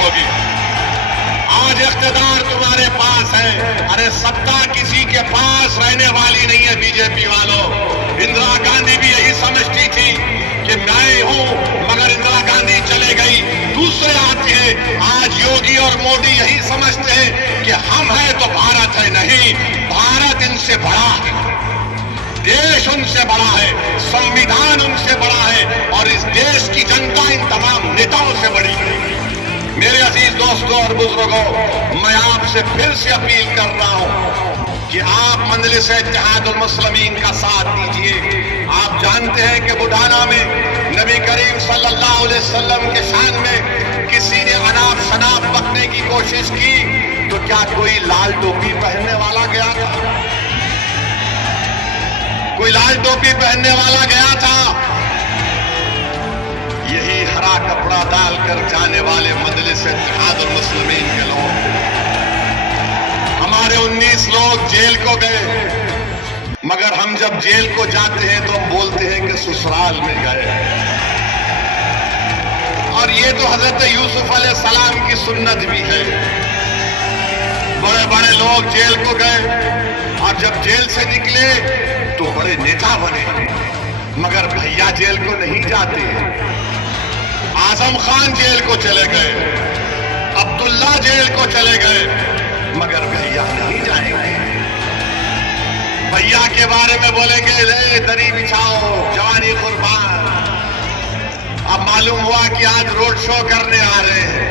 होगी। आज इख्तिदार तुम्हारे पास है, अरे सत्ता किसी के पास रहने वाली नहीं है। बीजेपी वालों, इंदिरा गांधी भी यही समझती थी कि मैं हूं, मगर इंदिरा गांधी चले गई, दूसरे आते हैं। आज योगी और मोदी यही समझते हैं कि हम हैं तो भारत है। नहीं, भारत इनसे बड़ा है, देश उनसे बड़ा है, संविधान उनसे बड़ा है, और इस देश की जनता इन तमाम नेताओं से बड़ी है। मेरे अजीज दोस्तों और बुजुर्गों, मैं आपसे फिर से अपील कर रहा हूं कि आप मजलिस इत्तेहादुल मुस्लिमीन का साथ दीजिए। आप जानते हैं कि बुढ़ाना में नबी करीम सल्लल्लाहु अलैहि वसल्लम के शान में किसी ने अनाप शनाप बकने की कोशिश की तो क्या कोई लाल टोपी पहनने वाला गया था? कोई लाल टोपी पहनने वाला गया था? यही हरा कपड़ा डालकर जाने वाले मजलिस इत्तेहादुल मुस्लिमीन के लोग, हमारे 19 लोग जेल को गए, मगर हम जब जेल को जाते हैं तो हम बोलते हैं कि ससुराल में गए। और ये तो हजरत यूसुफ अलैहिस्सलाम की सुन्नत भी है। बड़े बड़े लोग जेल को गए और जब जेल से निकले तो बड़े नेता बने, मगर भैया जेल को नहीं जाते। आजम खान जेल को चले गए, अब्दुल्ला जेल को चले गए, मगर भैया नहीं जाएंगे। भैया के बारे में बोलेंगे ले दरी बिछाओ, जवानी कुर्बान। अब मालूम हुआ कि आज रोड शो करने आ रहे हैं।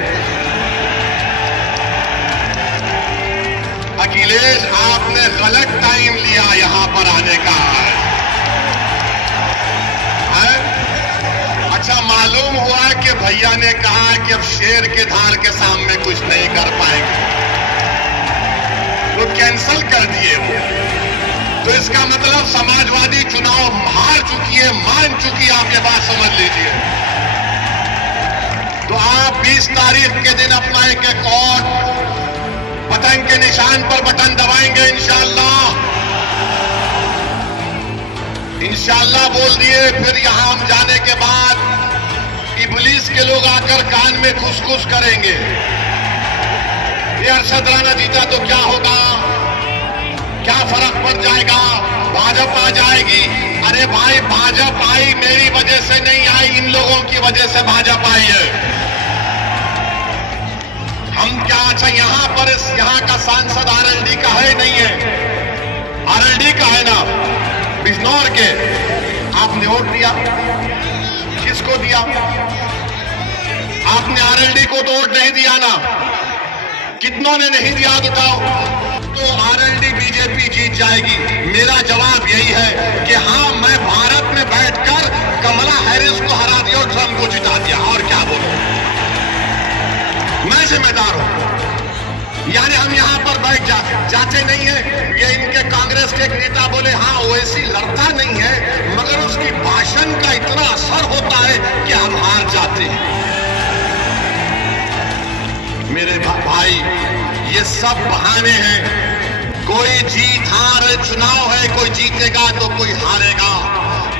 अखिलेश, आपने गलत टाइम लिया यहां पर आने का। अच्छा, मालूम हुआ कि भैया ने कहा कि अब शेर के धार के सामने कुछ नहीं कर पाएंगे, तो कैंसिल कर दिए वो। तो इसका मतलब समाजवादी चुनाव हार चुकी है, मान चुकी है। आप ये बात समझ लीजिए। तो आप 20 तारीख के दिन अपना एक और पतंग के निशान पर बटन दबाएंगे इंशाअल्लाह। इंशाअल्लाह बोल दिए। फिर यहां हम जाने के बाद इब्लीस के लोग आकर कान में खुसखुस करेंगे, ये अरशद राणा जीता तो क्या होगा, क्या फर्क पड़ जाएगा, भाजपा आ जाएगी। अरे भाई, भाजपा आई मेरी वजह से नहीं आई, इन लोगों की वजह से भाजपा आई है। हम क्या, अच्छा यहां पर यहां का सांसद आरएलडी का है नहीं है? आरएलडी का है ना, बिजनौर के। आपने वोट दिया, किसको दिया? आपने आरएलडी को तो वोट नहीं दिया ना? कितनों ने नहीं दिया बताओ? तो आरएलडी बीजेपी जीत जाएगी। मेरा जवाब यही है कि हाँ, मैं भारत में बैठकर कमला हैरिस को हरा दिया और ट्रंप को जिता दिया, और क्या बोलूं? मैं जिम्मेदार हूं। यानी हम यहां पर बैठ जाते नहीं है। ये इनके कांग्रेस के एक नेता बोले हाँ, ओवैसी लड़ता नहीं है, मगर उसकी भाषण का इतना असर होता है कि हम हार जाते हैं। मेरे भाई, ये सब बहाने हैं। कोई जीत हार चुनाव है, कोई जीतेगा तो कोई हारेगा।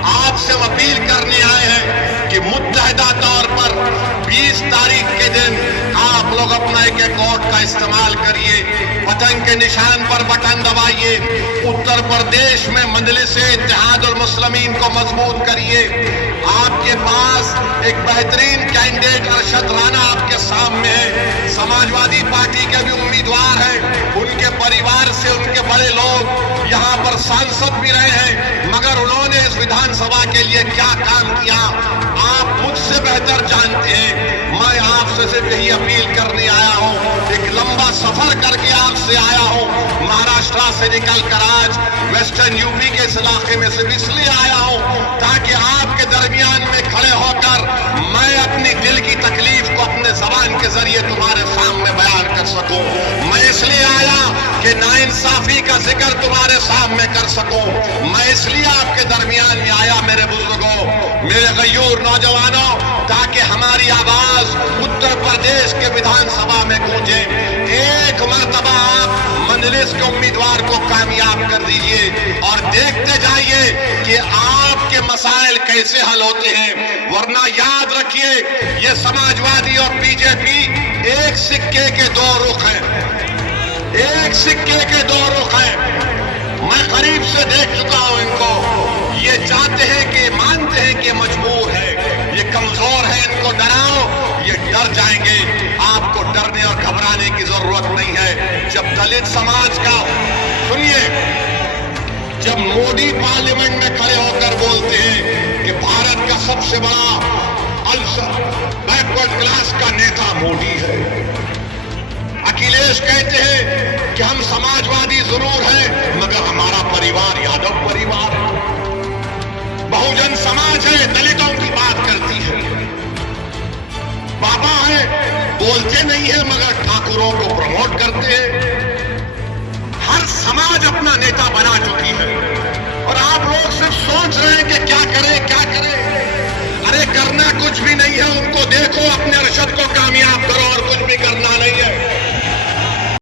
आपसे हम अपील करने आए हैं कि मुत्तहिदा तौर पर 20 तारीख के दिन आप लोग अपना एक वोट का इस्तेमाल करिए, पतंग के निशान पर बटन दबाइए, उत्तर प्रदेश में मजलिस इत्तेहादुल मुस्लिमीन को मजबूत करिए। आपके पास एक बेहतरीन कैंडिडेट अरशद राणा आपके सामने है, समाजवादी पार्टी के भी उम्मीदवार हैं, उनके परिवार से उनके बड़े लोग यहाँ पर सांसद भी रहे हैं, मगर उन्होंने इस विधानसभा के लिए क्या काम किया आप मुझसे बेहतर जानते हैं। मैं आपसे सिर्फ यही अपील करने आया हूं, एक लंबा सफर करके आपसे आया हूं, महाराष्ट्र से निकलकर आज वेस्टर्न यूपी के इस इलाके में सिर्फ इसलिए आया हूं ताकि आपके दरमियान में खड़े होकर मैं अपनी दिल की तकलीफ को अपने जबान के जरिए तुम्हारे सामने बयान कर सकूं। मैं इसलिए आया कि नाइंसाफी का जिक्र तुम्हारे सामने कर सकूं। मैं इसलिए आपके दरमियान में आया मेरे बुजुर्गों, मेरे गयूर नौजवानों, ताकि हमारी आवाज उत्तर प्रदेश के विधानसभा में गूंजे। एक मर्तबा आप मजलिस के उम्मीदवार को कामयाब कर दीजिए और देखते जाइए कि आपके मसाइल कैसे हल होते हैं। वरना याद रखिए, ये समाजवादी और बीजेपी सिक्के के दो रुख हैं, एक सिक्के के दो रुख हैं। मैं करीब से देख चुका हूं इनको। ये चाहते हैं कि मानते हैं कि मजबूर है, ये कमजोर है, इनको डराओ, ये डर जाएंगे। आपको डरने और घबराने की जरूरत नहीं है। जब दलित समाज का, सुनिए, जब मोदी पार्लियामेंट में खड़े होकर बोलते हैं कि भारत का सबसे बड़ा बैकवर्ड क्लास का नेता मोदी है, अखिलेश कहते हैं कि हम समाजवादी जरूर हैं मगर हमारा परिवार यादव परिवार है, बहुजन समाज है, दलितों की बात करती है, बाबा है, बोलते नहीं है मगर ठाकुरों को प्रमोट करते हैं। हर समाज अपना नेता बना चुकी है और आप लोग सिर्फ सोच रहे हैं कि क्या करें क्या करें। अरे करना कुछ भी नहीं है, उनको देखो, अपने अरशद को कामयाब करो और कुछ भी करना